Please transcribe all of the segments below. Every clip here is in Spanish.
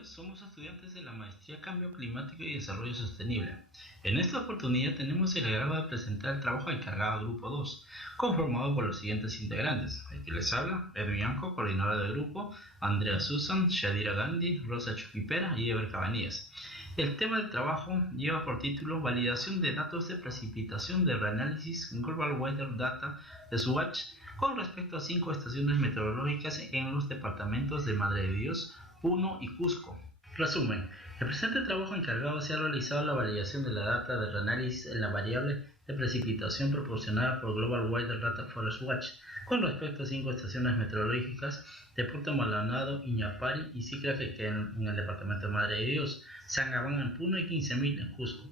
días, somos estudiantes de la Maestría Cambio Climático y Desarrollo Sostenible. En esta oportunidad tenemos el agrado de presentar el trabajo encargado Grupo 2, conformado por los siguientes integrantes. Aquí les habla Edwin Bianco, coordinadora del grupo, Andrea Susan, Shadira Gandhi, Rosa Chuquipera y Ever Cabanillas. El tema del trabajo lleva por título Validación de datos de precipitación de reanálisis Global Weather Data de Swatch con respecto a 5 estaciones meteorológicas en los departamentos de Madre de Dios, Puno y Cusco. Resumen: el presente trabajo encargado se ha realizado la validación de la data de reanálisis en la variable de precipitación proporcionada por Global Weather Data Forest Watch con respecto a 5 estaciones meteorológicas de Puerto Maldonado, Iñapari y Siclaque en el departamento de Madre de Dios, San Gabán en Puno y 15.000 en Cusco.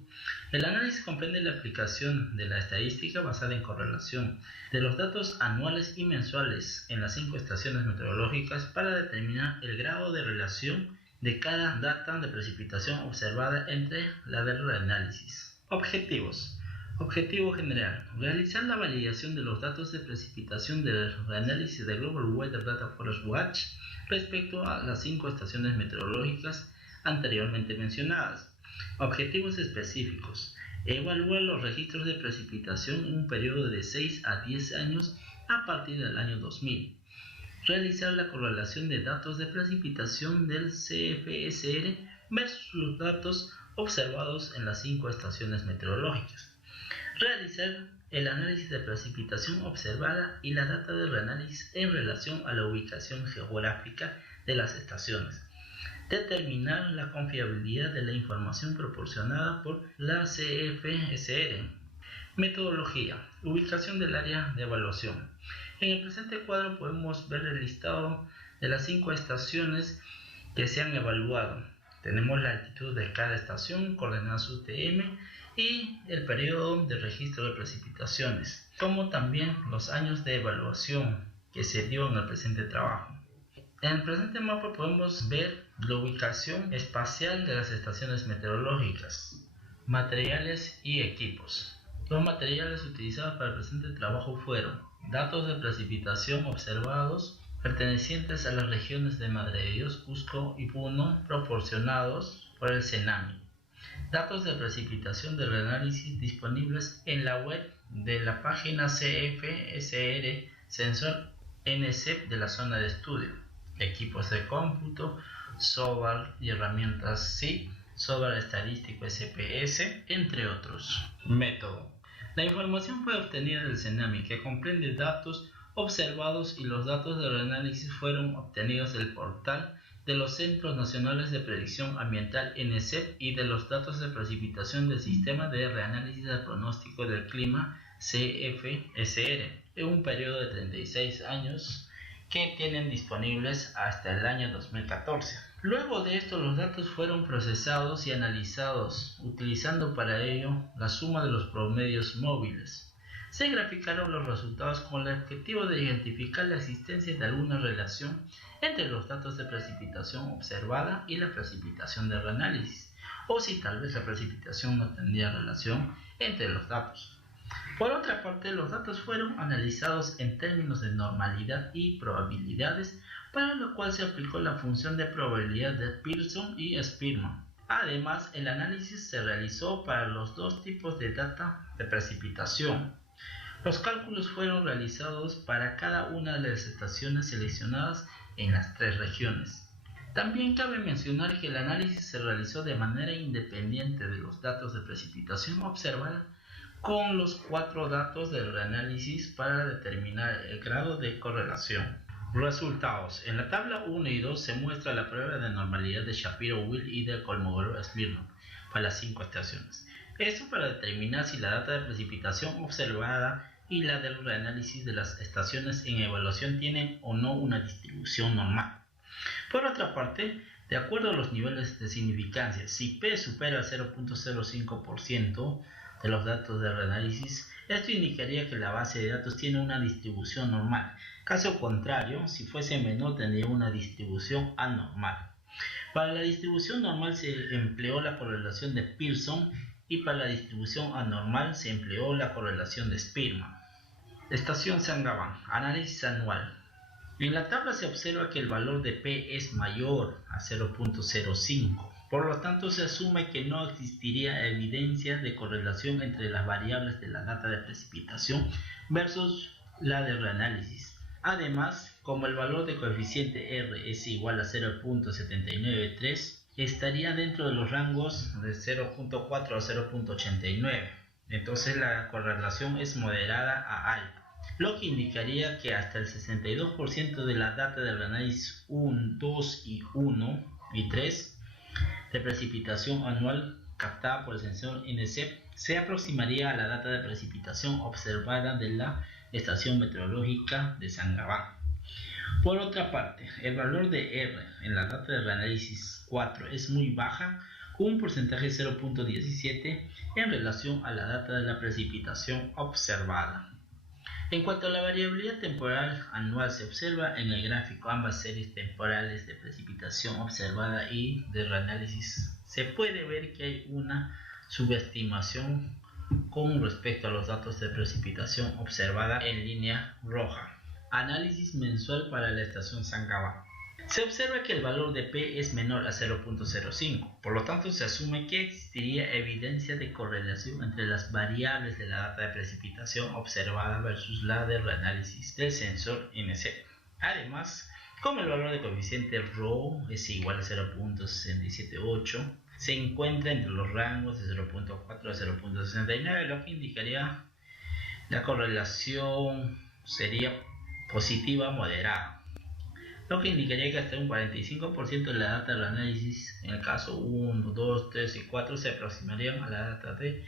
El análisis comprende la aplicación de la estadística basada en correlación de los datos anuales y mensuales en las 5 estaciones meteorológicas para determinar el grado de relación de cada data de precipitación observada entre la del reanálisis. Objetivos. Objetivo general: realizar la validación de los datos de precipitación del reanálisis de Global Weather Data Forest Watch respecto a las 5 estaciones meteorológicas anteriormente mencionadas. Objetivos específicos: evaluar los registros de precipitación en un periodo de 6 a 10 años a partir del año 2000. Realizar la correlación de datos de precipitación del CFSR versus los datos observados en las 5 estaciones meteorológicas. Realizar el análisis de precipitación observada y la data de reanálisis en relación a la ubicación geográfica de las estaciones. Determinar la confiabilidad de la información proporcionada por la CFSR. Metodología. Ubicación del área de evaluación. En el presente cuadro podemos ver el listado de las 5 estaciones que se han evaluado. Tenemos la altitud de cada estación, coordenadas UTM y el periodo de registro de precipitaciones, como también los años de evaluación que se dio en el presente trabajo. En el presente mapa podemos ver la ubicación espacial de las estaciones meteorológicas, materiales y equipos. Los materiales utilizados para el presente trabajo fueron datos de precipitación observados pertenecientes a las regiones de Madre de Dios, Cusco y Puno, proporcionados por el CENAMI. Datos de precipitación de reanálisis disponibles en la web de la página CFSR Sensor NCEP de la zona de estudio. Equipos de cómputo, software y herramientas SIP, software estadístico SPS, entre otros. Método. La información fue obtenida del CENAMI, que comprende datos observados, y los datos de reanálisis fueron obtenidos del portal de los Centros Nacionales de Predicción Ambiental NCEP y de los datos de precipitación del Sistema de Reanálisis del Pronóstico del Clima CFSR en un periodo de 36 años que tienen disponibles hasta el año 2014. Luego de esto, los datos fueron procesados y analizados, utilizando para ello la suma de los promedios móviles. Se graficaron los resultados con el objetivo de identificar la existencia de alguna relación entre los datos de precipitación observada y la precipitación de reanálisis, o si tal vez la precipitación no tendría relación entre los datos. Por otra parte, los datos fueron analizados en términos de normalidad y probabilidades, para lo cual se aplicó la función de probabilidad de Pearson y Spearman. Además, el análisis se realizó para los 2 tipos de data de precipitación. Los cálculos fueron realizados para cada una de las estaciones seleccionadas en las 3 regiones. También cabe mencionar que el análisis se realizó de manera independiente de los datos de precipitación observada, con los 4 datos del reanálisis para determinar el grado de correlación. Resultados. En la tabla 1 y 2 se muestra la prueba de normalidad de Shapiro-Wilk y de Kolmogorov-Smirnov para las 5 estaciones. Esto para determinar si la data de precipitación observada y la del reanálisis de las estaciones en evaluación tienen o no una distribución normal. Por otra parte, de acuerdo a los niveles de significancia, si P supera el 0.05% de los datos de reanálisis, esto indicaría que la base de datos tiene una distribución normal. Caso contrario, si fuese menor, tendría una distribución anormal. Para la distribución normal se empleó la correlación de Pearson y para la distribución anormal se empleó la correlación de Spearman. Estación San Gabán. Análisis anual. En la tabla se observa que el valor de P es mayor a 0.05. Por lo tanto, se asume que no existiría evidencia de correlación entre las variables de la data de precipitación versus la de reanálisis. Además, como el valor de coeficiente R es igual a 0.793, estaría dentro de los rangos de 0.4 a 0.89. Entonces la correlación es moderada a alta, lo que indicaría que hasta el 62% de la data del análisis 1, 2 y 1 y 3 de precipitación anual captada por el sensor NCEP se aproximaría a la data de precipitación observada de la estación meteorológica de Sangabán. Por otra parte, el valor de R en la data del análisis 4 es muy baja, con un porcentaje de 0.17 en relación a la data de la precipitación observada. En cuanto a la variabilidad temporal anual, se observa en el gráfico ambas series temporales de precipitación observada y de reanálisis. Se puede ver que hay una subestimación con respecto a los datos de precipitación observada en línea roja. Análisis mensual para la estación Sangabán. Se observa que el valor de P es menor a 0.05, por lo tanto se asume que existiría evidencia de correlación entre las variables de la data de precipitación observada versus la de reanálisis del sensor NCEP. Además, como el valor de coeficiente ρ es igual a 0.678, se encuentra entre los rangos de 0.4 a 0.69, lo que indicaría la correlación sería positiva moderada, lo que indicaría que hasta un 45% de la data del análisis, en el caso 1, 2, 3 y 4, se aproximarían a la data de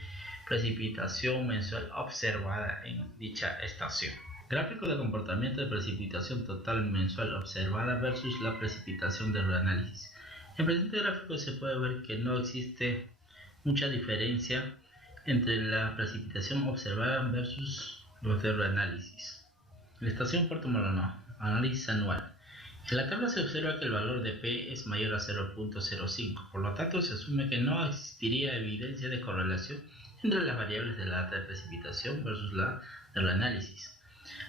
precipitación mensual observada en dicha estación. Gráfico de comportamiento de precipitación total mensual observada versus la precipitación de reanálisis. En el presente gráfico se puede ver que no existe mucha diferencia entre la precipitación observada versus los de reanálisis. La estación Puerto Maldonado, análisis anual. En la tabla se observa que el valor de P es mayor a 0.05, por lo tanto se asume que no existiría evidencia de correlación entre las variables de la data de precipitación versus la del análisis.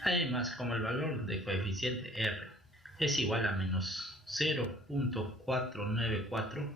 Además, como el valor de coeficiente R es igual a menos 0.494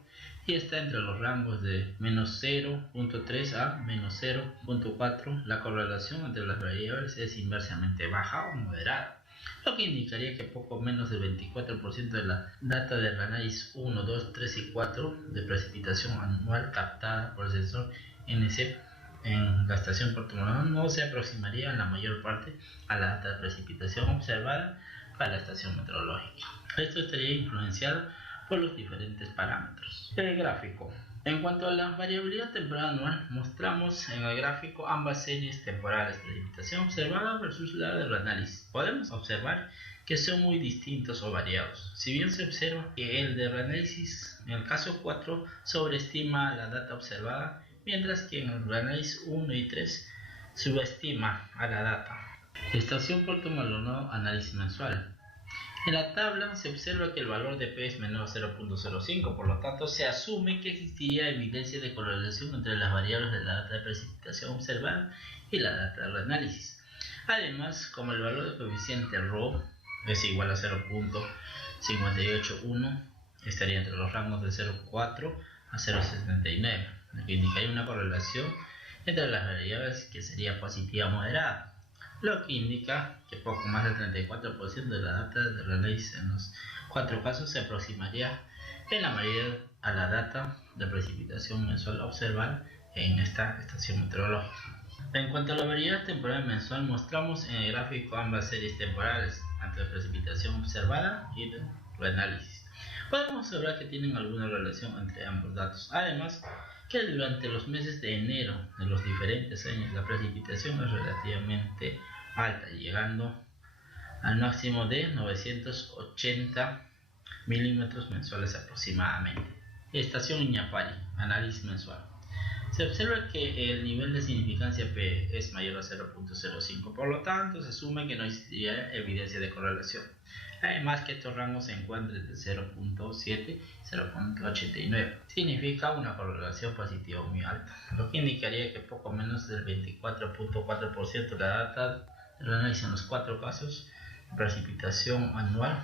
y está entre los rangos de menos 0.3 a menos 0.4, la correlación entre las variables es inversamente baja o moderada, lo que indicaría que poco menos del 24% de la data del análisis 1, 2, 3 y 4 de precipitación anual captada por el sensor NCEP en la estación Puerto Maldonado no se aproximaría en la mayor parte a la data de precipitación observada para la estación meteorológica. Esto estaría influenciado por los diferentes parámetros. El gráfico. En cuanto a la variabilidad temporal anual, mostramos en el gráfico ambas series temporales de precipitación observada versus la de reanálisis. Podemos observar que son muy distintos o variados. Si bien se observa que el de reanálisis, en el caso 4, sobreestima la data observada, mientras que en el reanálisis 1 y 3 subestima a la data. Estación Puerto Maldonado, análisis mensual. En la tabla se observa que el valor de P es menor a 0.05, por lo tanto se asume que existiría evidencia de correlación entre las variables de la data de precipitación observada y la data de reanálisis. Además, como el valor de coeficiente ρ es igual a 0.581, estaría entre los rangos de 0.4 a 0.79, lo que indicaría una correlación entre las variables que sería positiva moderada, lo que indica que poco más del 34% de la data de reanálisis en los 4 casos se aproximaría en la mayoría a la data de precipitación mensual observada en esta estación meteorológica. En cuanto a la variabilidad temporal mensual, mostramos en el gráfico ambas series temporales, tanto de precipitación observada y de reanálisis. Podemos observar que tienen alguna relación entre ambos datos. Además, que durante los meses de enero de los diferentes años la precipitación es relativamente alta, llegando al máximo de 980 milímetros mensuales aproximadamente. Estación Iñapari, análisis mensual. Se observa que el nivel de significancia P es mayor a 0.05, por lo tanto se asume que no existiría evidencia de correlación. Además que estos rangos se encuentran entre 0.7 y 0.89. Significa una correlación positiva muy alta, lo que indicaría que poco menos del 24.4% de la data del análisis en los 4 casos precipitación anual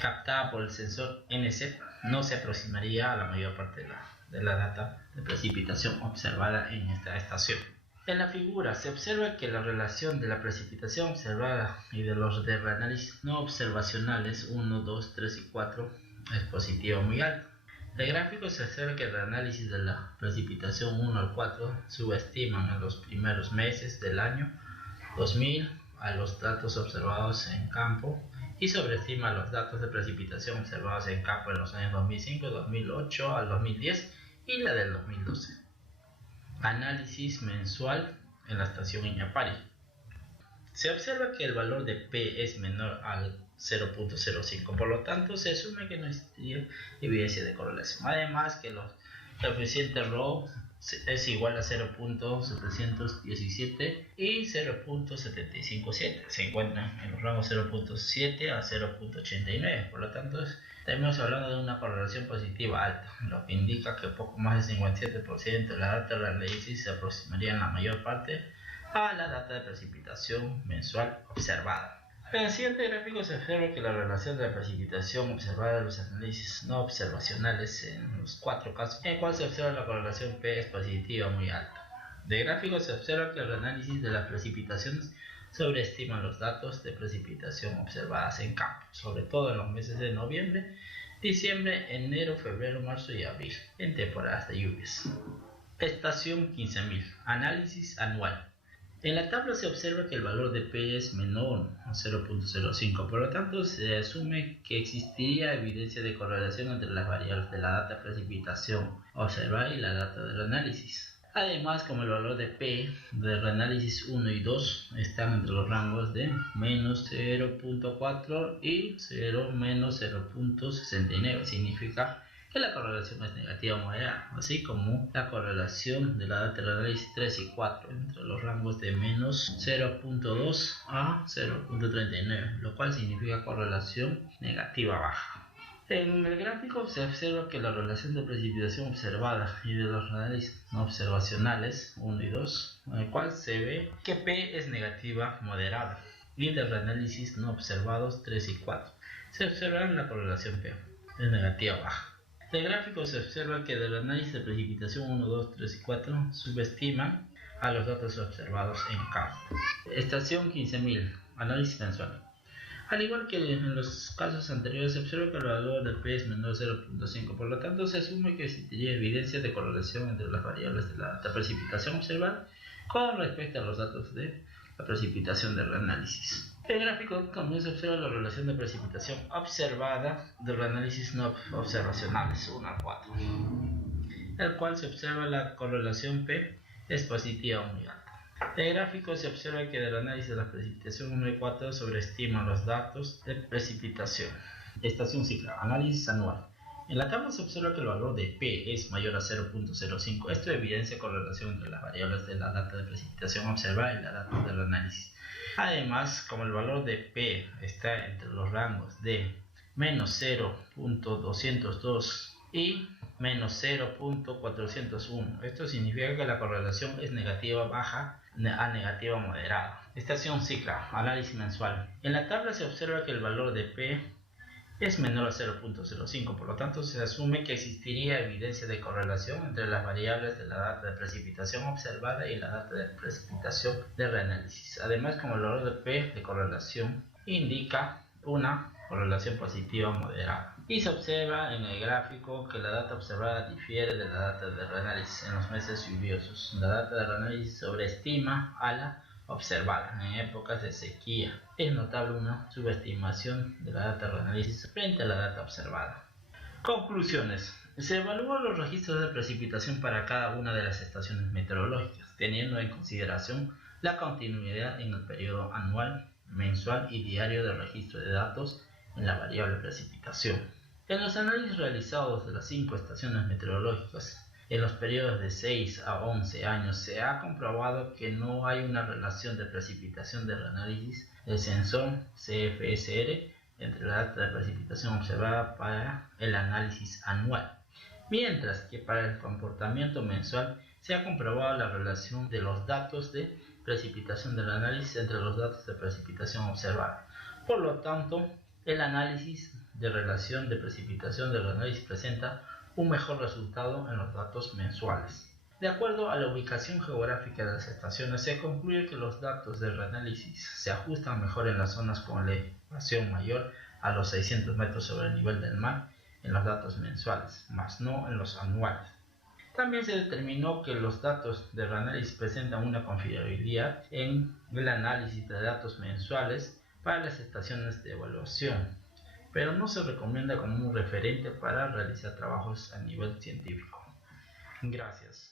captada por el sensor NC no se aproximaría a la mayor parte de la data de precipitación observada en esta estación. En la figura se observa que la relación de la precipitación observada y de los de reanálisis no observacionales 1, 2, 3 y 4 es positivo muy alto. El gráfico se observa que el análisis de la precipitación 1 al 4 subestiman en los primeros meses del año 2000 a los datos observados en campo y sobreestima los datos de precipitación observados en campo en los años 2005, 2008 al 2010 y la del 2012. Análisis mensual en la estación Iñapari. Se observa que el valor de P es menor al 0.05, por lo tanto se asume que no existiría evidencia de correlación. Además que el coeficiente ρ es igual a 0.717 y 0.757, se encuentran en los rangos 0.7 a 0.89, por lo tanto estamos hablando de una correlación positiva alta, lo que indica que poco más del 57% de la data de análisis se aproximaría en la mayor parte a la data de precipitación mensual observada. En el siguiente gráfico se observa que la relación de la precipitación observada de los análisis no observacionales en los 4 casos en el cual se observa la correlación P es positiva muy alta. De gráfico se observa que el análisis de las precipitaciones sobreestiman los datos de precipitación observadas en campo, sobre todo en los meses de noviembre, diciembre, enero, febrero, marzo y abril, en temporadas de lluvias. Estación 15.000. Análisis anual. En la tabla se observa que el valor de P es menor a 0.05, por lo tanto se asume que existiría evidencia de correlación entre las variables de la data de precipitación observada y la data del análisis. Además, como el valor de P del análisis 1 y 2 están entre los rangos de menos 0.4 y menos 0.69, significa que la correlación es negativa moderada, así como la correlación de la data del análisis 3 y 4 entre los rangos de menos 0.2 a 0.39, lo cual significa correlación negativa baja. En el gráfico se observa que la relación de precipitación observada y de los análisis no observacionales 1 y 2, en el cual se ve que P es negativa moderada, y de los análisis no observados 3 y 4 se observa la correlación P es negativa baja. En el gráfico se observa que del análisis de precipitación 1, 2, 3 y 4 subestiman a los datos observados en campo. Estación 15.000. Análisis mensual. Al igual que en los casos anteriores, se observa que el valor de P es menor a 0.5, por lo tanto se asume que existiría evidencia de correlación entre las variables de la precipitación observada con respecto a los datos de la precipitación del análisis. El gráfico también se observa la relación de precipitación observada de los análisis no observacionales 1 a 4, el cual se observa la correlación P es positiva muy alta. En el gráfico se observa que del análisis de la precipitación 1 y 4 sobreestiman los datos de precipitación. Estación ciclo. Análisis anual. En la tabla se observa que el valor de P es mayor a 0.05. Esto evidencia correlación entre las variables de la data de precipitación observada y la data del análisis. Además, como el valor de P está entre los rangos de menos 0.202 y menos 0.401, esto significa que la correlación es negativa baja a negativa moderada. Estación cicla. Análisis mensual. En la tabla se observa que el valor de P es menor a 0.05, por lo tanto se asume que existiría evidencia de correlación entre las variables de la data de precipitación observada y la data de precipitación de reanálisis. Además, como el valor de P de correlación indica una correlación positiva moderada. Y se observa en el gráfico que la data observada difiere de la data de reanálisis en los meses lluviosos. La data de reanálisis sobreestima a la observada en épocas de sequía. Es notable una subestimación de la data de análisis frente a la data observada. Conclusiones. Se evalúan los registros de precipitación para cada una de las estaciones meteorológicas, teniendo en consideración la continuidad en el periodo anual, mensual y diario de registro de datos en la variable precipitación. En los análisis realizados de las 5 estaciones meteorológicas, en los periodos de 6 a 11 años se ha comprobado que no hay una relación de precipitación del análisis del sensor CFSR entre la data de precipitación observada para el análisis anual, mientras que para el comportamiento mensual se ha comprobado la relación de los datos de precipitación del análisis entre los datos de precipitación observada, Por lo tanto, el análisis de relación de precipitación del análisis presenta un mejor resultado en los datos mensuales. De acuerdo a la ubicación geográfica de las estaciones, se concluye que los datos del análisis se ajustan mejor en las zonas con elevación mayor a los 600 metros sobre el nivel del mar en los datos mensuales, más no en los anuales. También se determinó que los datos del análisis presentan una confiabilidad en el análisis de datos mensuales para las estaciones de evaluación, pero no se recomienda como un referente para realizar trabajos a nivel científico. Gracias.